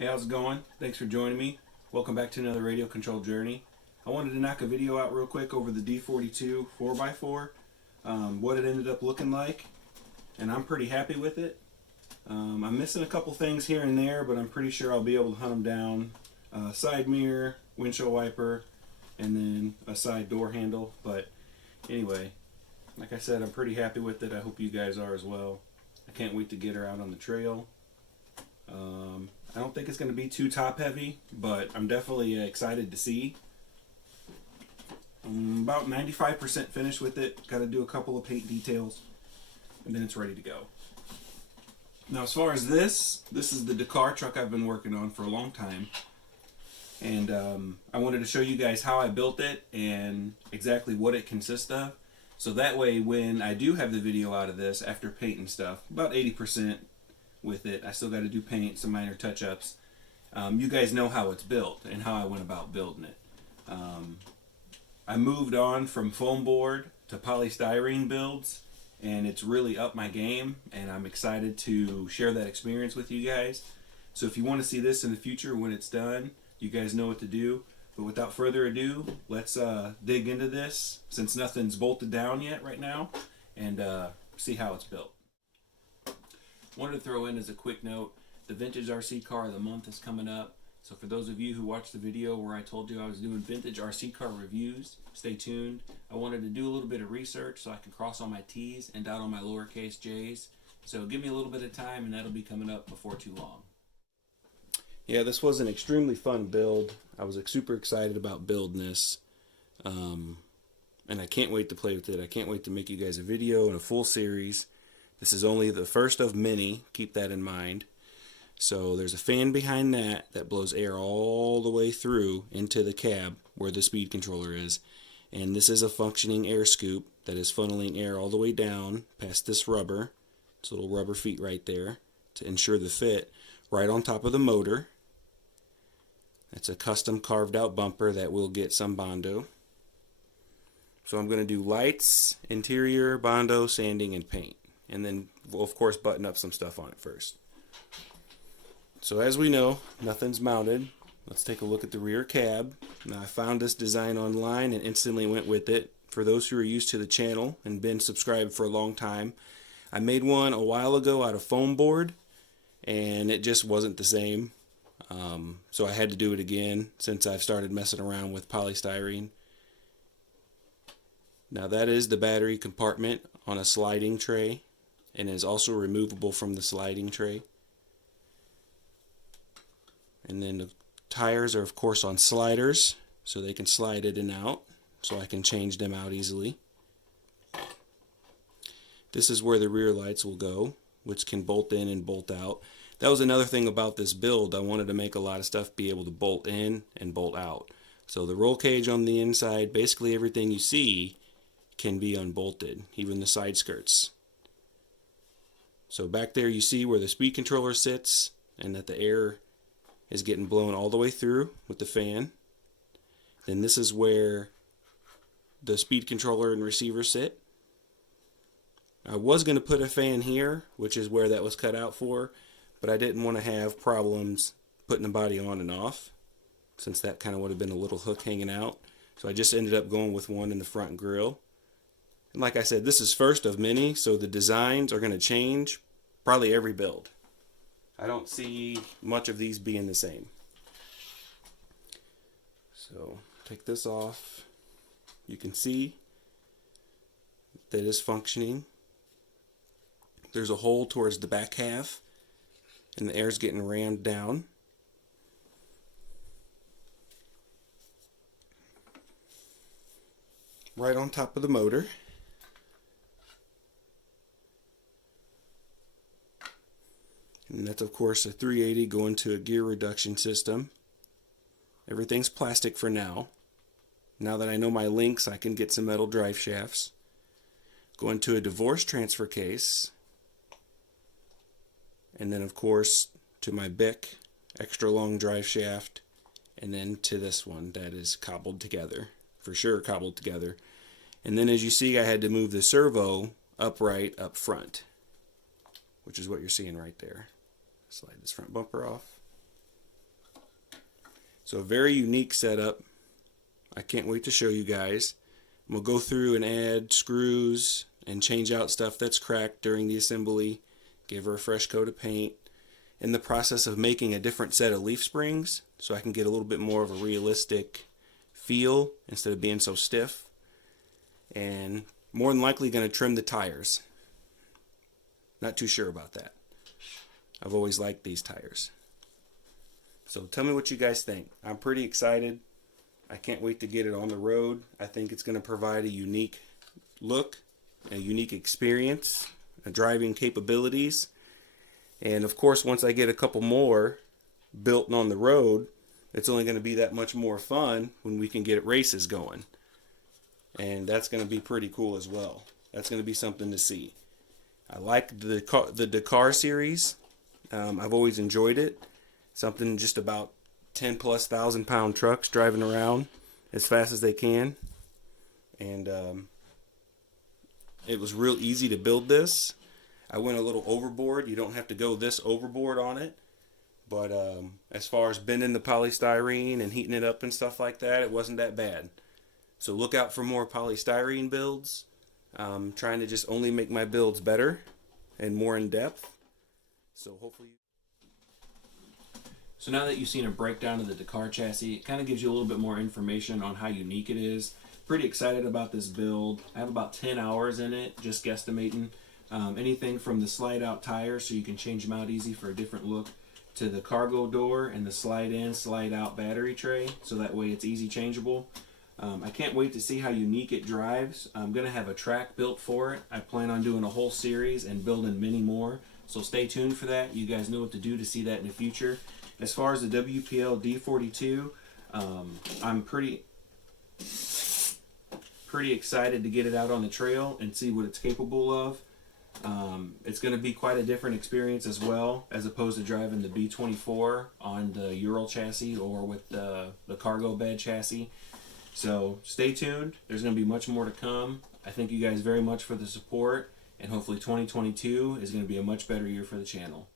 Hey, how's it going? Thanks for joining me. Welcome back to another radio control journey. I wanted to knock a video out real quick over the D-42 4x4, what it ended up looking like, and I'm pretty happy with it. I'm missing a couple things here and there, but I'm pretty sure I'll be able to hunt them down. Side mirror, windshield wiper, and then a side door handle. But anyway, like I said, I'm pretty happy with it. I hope you guys are as well. I can't wait to get her out on the trail. I don't think it's going to be too top heavy, but I'm definitely excited to see. I'm about 95% finished with it. Got to do a couple of paint details, and then it's ready to go. Now, as far as this is the DAKAR truck I've been working on for a long time. And I wanted to show you guys how I built it and exactly what it consists of. So that way, when I do have the video out of this, after paint and stuff, about 80% with it, I still got to do paint, some minor touch-ups. You guys know how it's built and how I went about building it. I moved on from foam board to polystyrene builds, and it's really upped my game, and I'm excited to share that experience with you guys. So if you want to see this in the future when it's done, you guys know what to do. But without further ado, let's dig into this, since nothing's bolted down yet right now, and see how it's built. Wanted to throw in as a quick note, the Vintage RC Car of the Month is coming up. So for those of you who watched the video where I told you I was doing vintage RC car reviews, stay tuned. I wanted to do a little bit of research so I can cross all my T's and dot all my lowercase j's. So give me a little bit of time and that'll be coming up before too long. Yeah, this was an extremely fun build. I was super excited about building this. And I can't wait to play with it. I can't wait to make you guys a video and a full series. This is only the first of many, keep that in mind. So there's a fan behind that blows air all the way through into the cab where the speed controller is. And this is a functioning air scoop that is funneling air all the way down past this rubber. It's little rubber feet right there to ensure the fit, right on top of the motor. It's a custom carved out bumper that will get some Bondo. So I'm going to do lights, interior, Bondo, sanding, and paint. And then we'll of course button up some stuff on it first. So as we know, nothing's mounted. Let's take a look at the rear cab. Now I found this design online and instantly went with it. For those who are used to the channel and been subscribed for a long time, I made one a while ago out of foam board and it just wasn't the same. So I had to do it again since I've started messing around with polystyrene. Now that is the battery compartment on a sliding tray and is also removable from the sliding tray. And then the tires are of course on sliders, so they can slide in and out, so I can change them out easily. This is where the rear lights will go, which can bolt in and bolt out. That was another thing about this build. I wanted to make a lot of stuff be able to bolt in and bolt out. So the roll cage on the inside, basically everything you see can be unbolted, even the side skirts. So back there you see where the speed controller sits and that the air is getting blown all the way through with the fan. Then this is where the speed controller and receiver sit. I was going to put a fan here, which is where that was cut out for, but I didn't want to have problems putting the body on and off, since that kind of would have been a little hook hanging out. So I just ended up going with one in the front grille. And like I said, this is first of many, so the designs are going to change probably every build. I don't see much of these being the same. So take this off. You can see that is functioning. There's a hole towards the back half and the air's getting rammed down. Right on top of the motor. And that's of course a 380 going to a gear reduction system. Everything's plastic for now. Now that I know my links, I can get some metal drive shafts. Going to a divorce transfer case. And then of course to my Bic extra long drive shaft. And then to this one that is cobbled together. For sure cobbled together. And then as you see, I had to move the servo upright up front, which is what you're seeing right there. Slide this front bumper off. So a very unique setup. I can't wait to show you guys. We'll go through and add screws and change out stuff that's cracked during the assembly, give her a fresh coat of paint. In the process of making a different set of leaf springs so I can get a little bit more of a realistic feel instead of being so stiff. And more than likely going to trim the tires. Not too sure about that. I've always liked these tires. So tell me what you guys think. I'm pretty excited. I can't wait to get it on the road. I think it's going to provide a unique look, a unique experience, driving capabilities. And of course, once I get a couple more built and on the road, it's only going to be that much more fun when we can get races going. And that's going to be pretty cool as well. That's going to be something to see. I like the Dakar series. I've always enjoyed it. Something just about 10+ thousand pound trucks driving around as fast as they can. And it was real easy to build this. I went a little overboard. You don't have to go this overboard on it. But as far as bending the polystyrene and heating it up and stuff like that, it wasn't that bad. So look out for more polystyrene builds. I'm trying to just only make my builds better and more in depth. So hopefully. So now that you've seen a breakdown of the Dakar chassis, it kind of gives you a little bit more information on how unique it is. Pretty excited about this build. I have about 10 hours in it, just guesstimating. Anything from the slide out tires so you can change them out easy for a different look, to the cargo door and the slide in, slide out battery tray, so that way it's easy changeable. I can't wait to see how unique it drives. I'm going to have a track built for it. I plan on doing a whole series and building many more. So stay tuned for that. You guys know what to do to see that in the future. As far as the WPL D-42, I'm pretty excited to get it out on the trail and see what it's capable of. It's going to be quite a different experience as well, as opposed to driving the B24 on the Ural chassis or with the cargo bed chassis. So stay tuned. There's going to be much more to come. I thank you guys very much for the support, and hopefully 2022 is going to be a much better year for the channel.